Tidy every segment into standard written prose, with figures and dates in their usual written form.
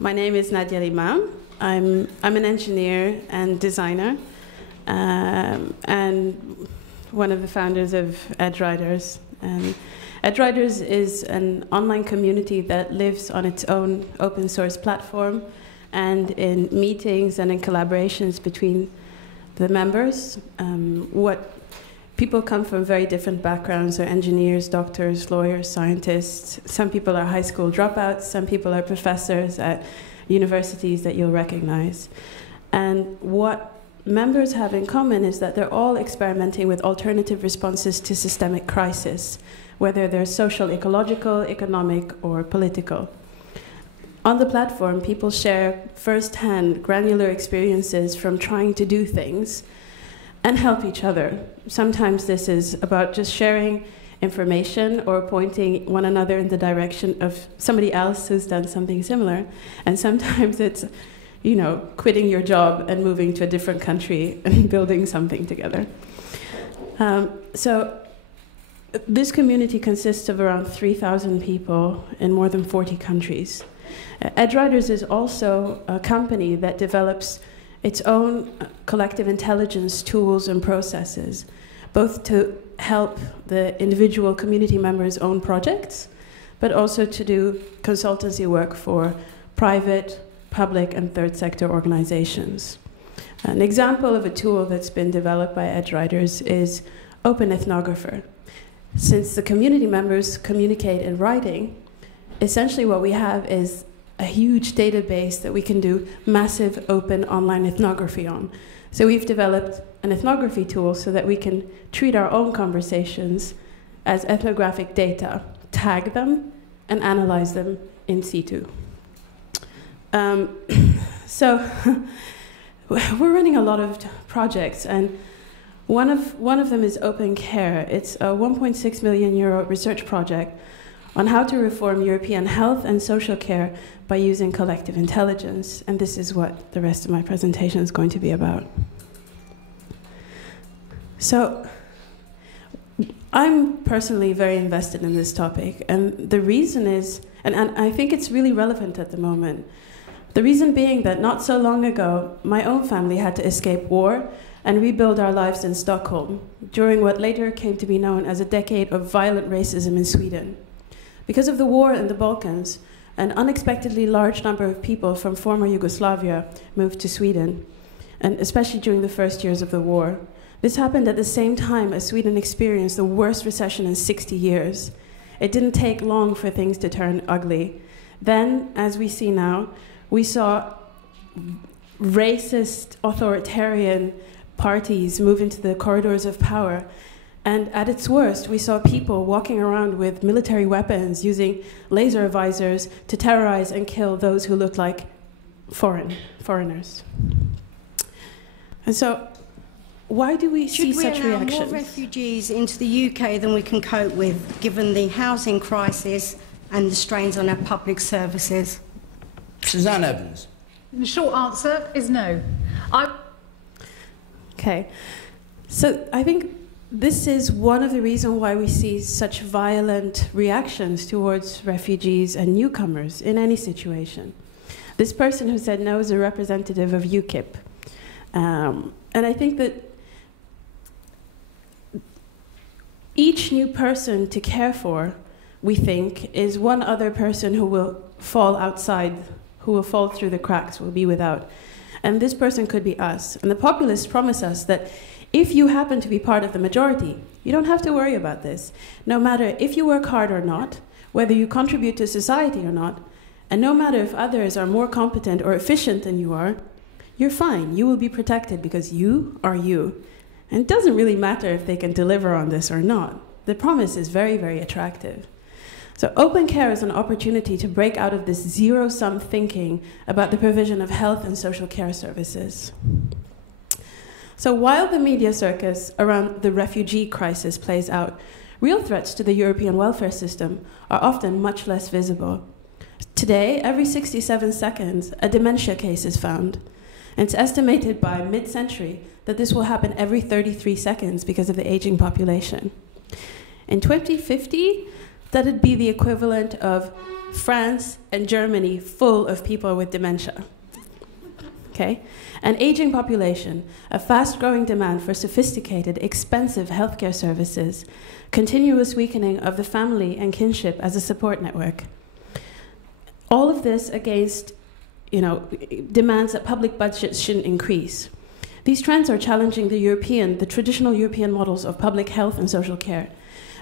My name is Nadia El-Imam. I'm an engineer and designer, and one of the founders of Edgeryders. Edgeryders is an online community that lives on its own open source platform and in meetings and in collaborations between the members. People come from very different backgrounds. So engineers, doctors, lawyers, scientists. Some people are high school dropouts. Some people are professors at universities that you'll recognize. And what members have in common is that they're all experimenting with alternative responses to systemic crisis, whether they're social, ecological, economic, or political. On the platform, people share first-hand, granular experiences from trying to do things and help each other. Sometimes this is about just sharing information or pointing one another in the direction of somebody else who's done something similar. And sometimes it's, quitting your job and moving to a different country and building something together. So this community consists of around 3,000 people in more than 40 countries. Edgeryders is also a company that develops its own collective intelligence tools and processes, both to help the individual community members' own projects, but also to do consultancy work for private, public, and third sector organizations. An example of a tool that's been developed by Edgeryders is Open Ethnographer. Since the community members communicate in writing, essentially what we have is a huge database that we can do massive open online ethnography on. So we've developed an ethnography tool so that we can treat our own conversations as ethnographic data, tag them, and analyze them in situ. So we're running a lot of projects, and one of them is OPENCARE. It's a 1.6 million euro research project on how to reform European health and social care by using collective intelligence. And this is what the rest of my presentation is going to be about. So I'm personally very invested in this topic. And the reason is, and I think it's really relevant at the moment, the reason being that not so long ago, my own family had to escape war and rebuild our lives in Stockholm during what later came to be known as a decade of violent racism in Sweden. Because of the war in the Balkans, an unexpectedly large number of people from former Yugoslavia moved to Sweden, and especially during the first years of the war. This happened at the same time as Sweden experienced the worst recession in 60 years. It didn't take long for things to turn ugly. Then, as we see now, we saw racist, authoritarian parties move into the corridors of power. And at its worst, we saw people walking around with military weapons, using laser visors to terrorize and kill those who looked like foreigners. And so, why do we see such reactions? Should we allow more refugees into the UK than we can cope with, given the housing crisis and the strains on our public services? Suzanne Evans. The short answer is no. Okay. So I think this is one of the reasons why we see such violent reactions towards refugees and newcomers in any situation. This person who said no is a representative of UKIP. And I think that each new person to care for, we think, is one other person who will fall outside, who will fall through the cracks, will be without. And this person could be us. And the populists promise us that if you happen to be part of the majority, you don't have to worry about this. No matter if you work hard or not, whether you contribute to society or not, and no matter if others are more competent or efficient than you are, you're fine. You will be protected because you are you. And it doesn't really matter if they can deliver on this or not. The promise is very, very attractive. So OpenCare is an opportunity to break out of this zero-sum thinking about the provision of health and social care services. So while the media circus around the refugee crisis plays out, real threats to the European welfare system are often much less visible. Today, every 67 seconds, a dementia case is found. And it's estimated by mid-century that this will happen every 33 seconds because of the aging population. In 2050, that'd be the equivalent of France and Germany full of people with dementia. Okay? An aging population, a fast-growing demand for sophisticated, expensive healthcare services, continuous weakening of the family and kinship as a support network. All of this against, demands that public budgets shouldn't increase. These trends are challenging the traditional European models of public health and social care.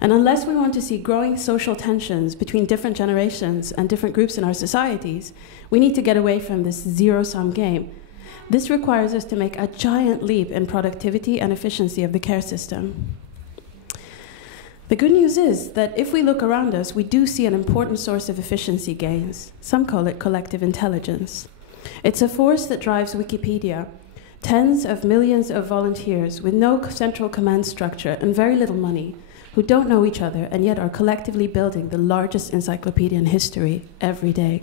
And unless we want to see growing social tensions between different generations and different groups in our societies, we need to get away from this zero-sum game. This requires us to make a giant leap in productivity and efficiency of the care system. The good news is that if we look around us, we do see an important source of efficiency gains. Some call it collective intelligence. It's a force that drives Wikipedia. Tens of millions of volunteers with no central command structure and very little money, who don't know each other and yet are collectively building the largest encyclopedia in history every day.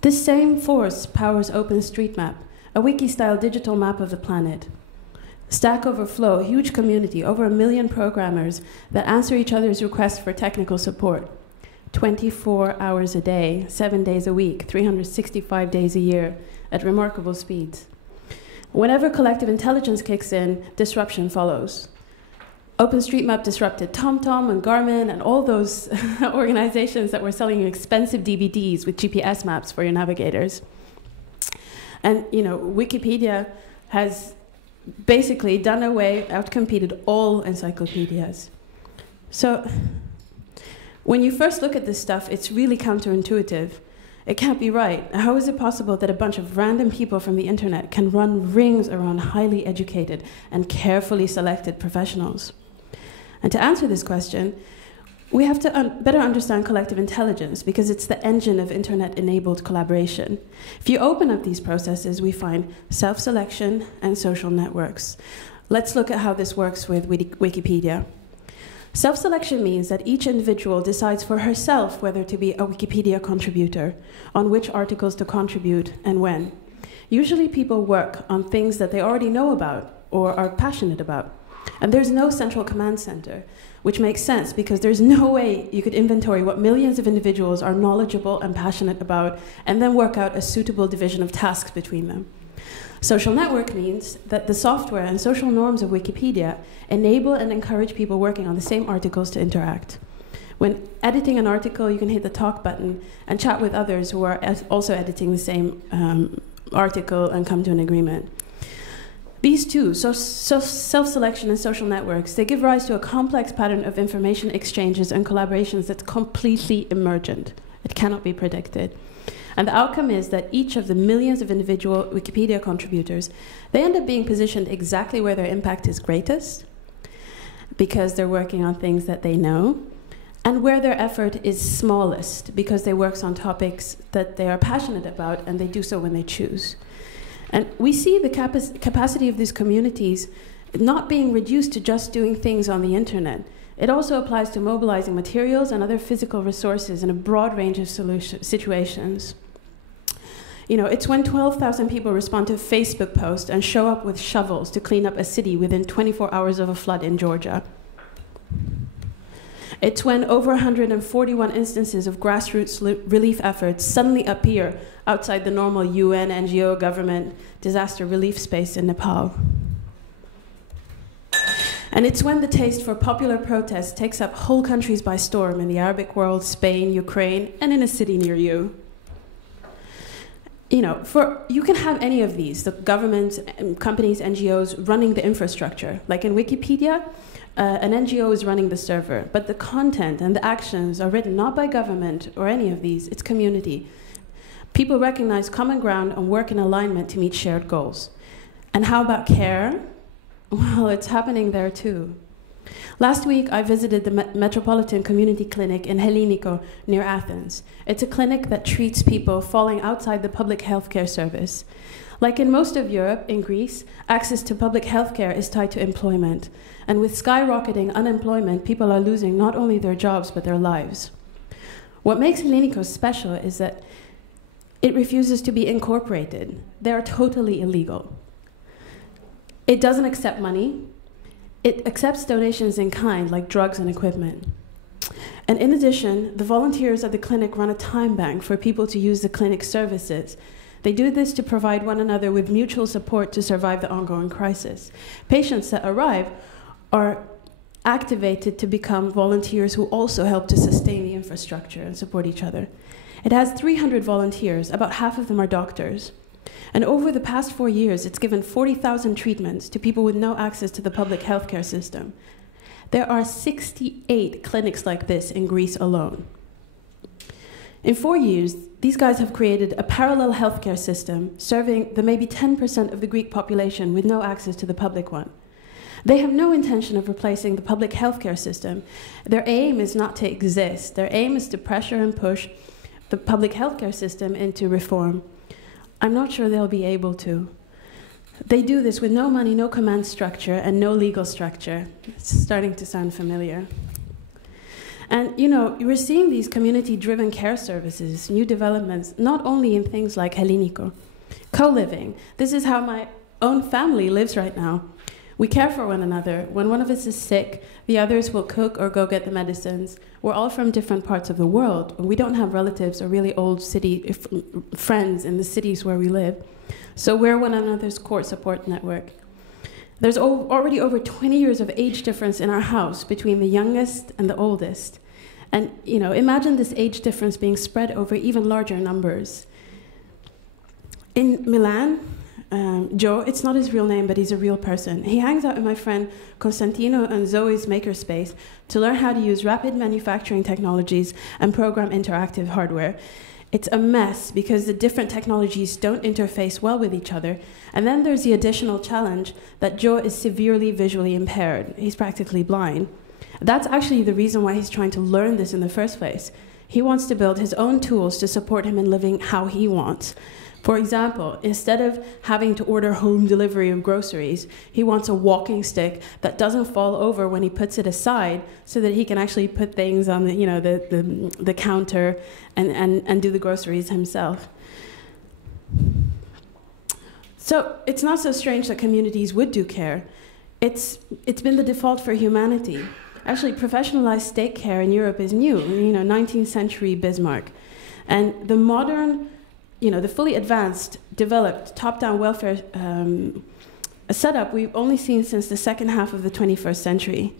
This same force powers OpenStreetMap, a wiki-style digital map of the planet. Stack Overflow, a huge community, over 1 million programmers that answer each other's requests for technical support. 24 hours a day, 7 days a week, 365 days a year, at remarkable speeds. Whenever collective intelligence kicks in, disruption follows. OpenStreetMap disrupted TomTom and Garmin and all those organizations that were selling you expensive DVDs with GPS maps for your navigators. And Wikipedia has basically done away, outcompeted all encyclopedias. So when you first look at this stuff, it's really counterintuitive. It can't be right. How is it possible that a bunch of random people from the internet can run rings around highly educated and carefully selected professionals? And to answer this question, we have to better understand collective intelligence because it's the engine of internet-enabled collaboration. If you open up these processes, we find self-selection and social networks. Let's look at how this works with Wikipedia. Self-selection means that each individual decides for herself whether to be a Wikipedia contributor, on which articles to contribute, and when. Usually people work on things that they already know about or are passionate about. And there's no central command center, which makes sense because there's no way you could inventory what millions of individuals are knowledgeable and passionate about and then work out a suitable division of tasks between them. Social network means that the software and social norms of Wikipedia enable and encourage people working on the same articles to interact. When editing an article, you can hit the talk button and chat with others who are also editing the same article and come to an agreement. These two, self-selection and social networks, they give rise to a complex pattern of information exchanges and collaborations that's completely emergent. It cannot be predicted. And the outcome is that each of the millions of individual Wikipedia contributors, they end up being positioned exactly where their impact is greatest, because they're working on things that they know, and where their effort is smallest, because they work on topics that they are passionate about, and they do so when they choose. And we see the capacity of these communities not being reduced to just doing things on the internet. It also applies to mobilizing materials and other physical resources in a broad range of situations. It's when 12,000 people respond to a Facebook post and show up with shovels to clean up a city within 24 hours of a flood in Georgia. It's when over 141 instances of grassroots relief efforts suddenly appear outside the normal UN, NGO, government disaster relief space in Nepal. And it's when the taste for popular protest takes up whole countries by storm in the Arabic world, Spain, Ukraine, and in a city near you. You can have any of these, the governments, companies, NGOs running the infrastructure. Like in Wikipedia, an NGO is running the server, but the content and the actions are written not by government or any of these, it's community. People recognize common ground and work in alignment to meet shared goals. And how about care? Well, it's happening there too. Last week, I visited the Metropolitan Community Clinic in Helliniko, near Athens. It's a clinic that treats people falling outside the public healthcare service. Like in most of Europe, in Greece, access to public healthcare is tied to employment. And with skyrocketing unemployment, people are losing not only their jobs, but their lives. What makes Helliniko special is that it refuses to be incorporated. They are totally illegal. It doesn't accept money. It accepts donations in kind, like drugs and equipment. And in addition, the volunteers at the clinic run a time bank for people to use the clinic services. They do this to provide one another with mutual support to survive the ongoing crisis. Patients that arrive are activated to become volunteers who also help to sustain the infrastructure and support each other. It has 300 volunteers, about half of them are doctors. And over the past 4 years, it's given 40,000 treatments to people with no access to the public healthcare system. There are 68 clinics like this in Greece alone. In 4 years, these guys have created a parallel healthcare system serving the maybe 10% of the Greek population with no access to the public one. They have no intention of replacing the public healthcare system. Their aim is not to exist. Their aim is to pressure and push the public healthcare system into reform. I'm not sure they'll be able to. They do this with no money, no command structure, and no legal structure. It's starting to sound familiar. And, you know, we're seeing these community-driven care services, new developments, not only in things like Helliniko. Co-living. This is how my own family lives right now. We care for one another. When one of us is sick, the others will cook or go get the medicines. We're all from different parts of the world. We don't have relatives or really old city friends in the cities where we live. So we're one another's core support network. There's already over 20 years of age difference in our house between the youngest and the oldest. And, you know, imagine this age difference being spread over even larger numbers. In Milan, Joe, it's not his real name, but he's a real person. He hangs out with my friend Constantino and Zoe's makerspace to learn how to use rapid manufacturing technologies and program interactive hardware. It's a mess because the different technologies don't interface well with each other. And then there's the additional challenge that Joe is severely visually impaired. He's practically blind. That's actually the reason why he's trying to learn this in the first place. He wants to build his own tools to support him in living how he wants. For example, instead of having to order home delivery of groceries, he wants a walking stick that doesn't fall over when he puts it aside so that he can actually put things on the, you know, the counter and do the groceries himself. So it's not so strange that communities would do care. It's been the default for humanity. Actually, professionalized state care in Europe is new, you know, 19th century Bismarck. And the modern, you know, the fully advanced, developed, top-down welfare setup we've only seen since the second half of the 21st century.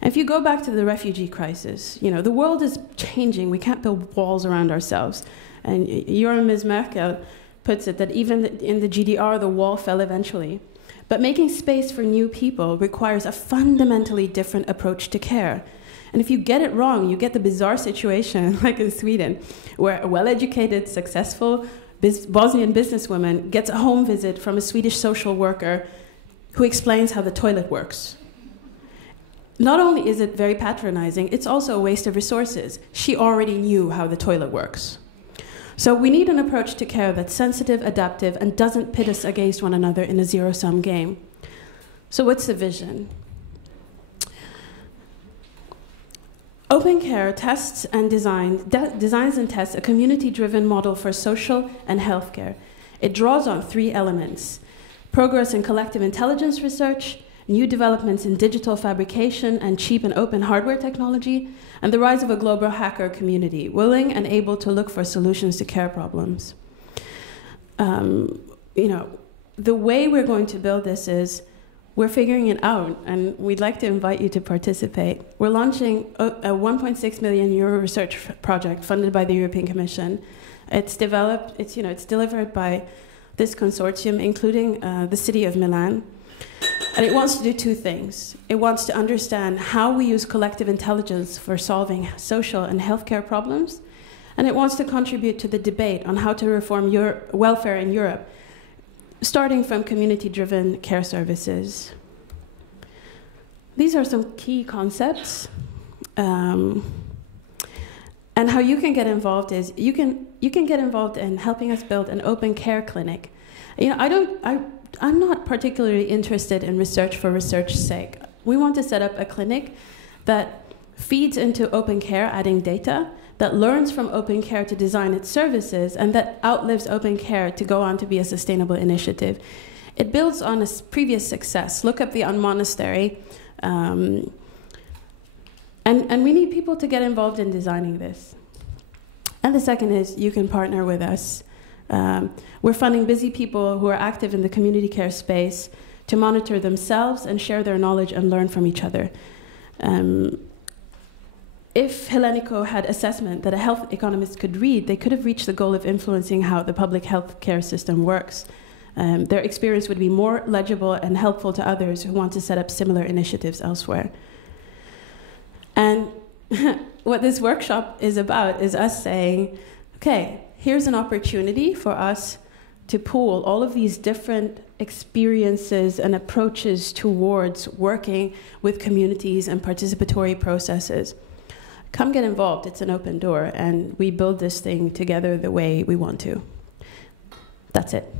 And if you go back to the refugee crisis, you know, the world is changing. We can't build walls around ourselves. And your Ms. Merkel puts it that even in the GDR, the wall fell eventually. But making space for new people requires a fundamentally different approach to care. And if you get it wrong, you get the bizarre situation, like in Sweden, where a well-educated, successful Bosnian businesswoman gets a home visit from a Swedish social worker who explains how the toilet works. Not only is it very patronizing, it's also a waste of resources. She already knew how the toilet works. So we need an approach to care that's sensitive, adaptive, and doesn't pit us against one another in a zero-sum game. So what's the vision? OPENCARE tests and designs and tests a community-driven model for social and healthcare. It draws on 3 elements: progress in collective intelligence research, new developments in digital fabrication and cheap and open hardware technology, and the rise of a global hacker community, willing and able to look for solutions to care problems. You know, the way we're going to build this is we're figuring it out, and we'd like to invite you to participate. We're launching a 1.6 million euro research project funded by the European Commission. It's delivered by this consortium, including the city of Milan. And it wants to do 2 things. It wants to understand how we use collective intelligence for solving social and healthcare problems, and it wants to contribute to the debate on how to reform welfare in Europe, starting from community-driven care services. These are some key concepts. And how you can get involved is you can get involved in helping us build an open care clinic. You know, I'm not particularly interested in research for research's sake. We want to set up a clinic that feeds into OpenCare, adding data, that learns from OpenCare to design its services, and that outlives OpenCare to go on to be a sustainable initiative. It builds on a previous success. Look up the monastery. And And we need people to get involved in designing this. And the second is you can partner with us. We're funding busy people who are active in the community care space to monitor themselves and share their knowledge and learn from each other. If Hellenico had assessment that a health economist could read, they could have reached the goal of influencing how the public health care system works. Their experience would be more legible and helpful to others who want to set up similar initiatives elsewhere. And what this workshop is about is us saying, okay, here's an opportunity for us to pool all of these different experiences and approaches towards working with communities and participatory processes. Come get involved, it's an open door, and we build this thing together the way we want to. That's it.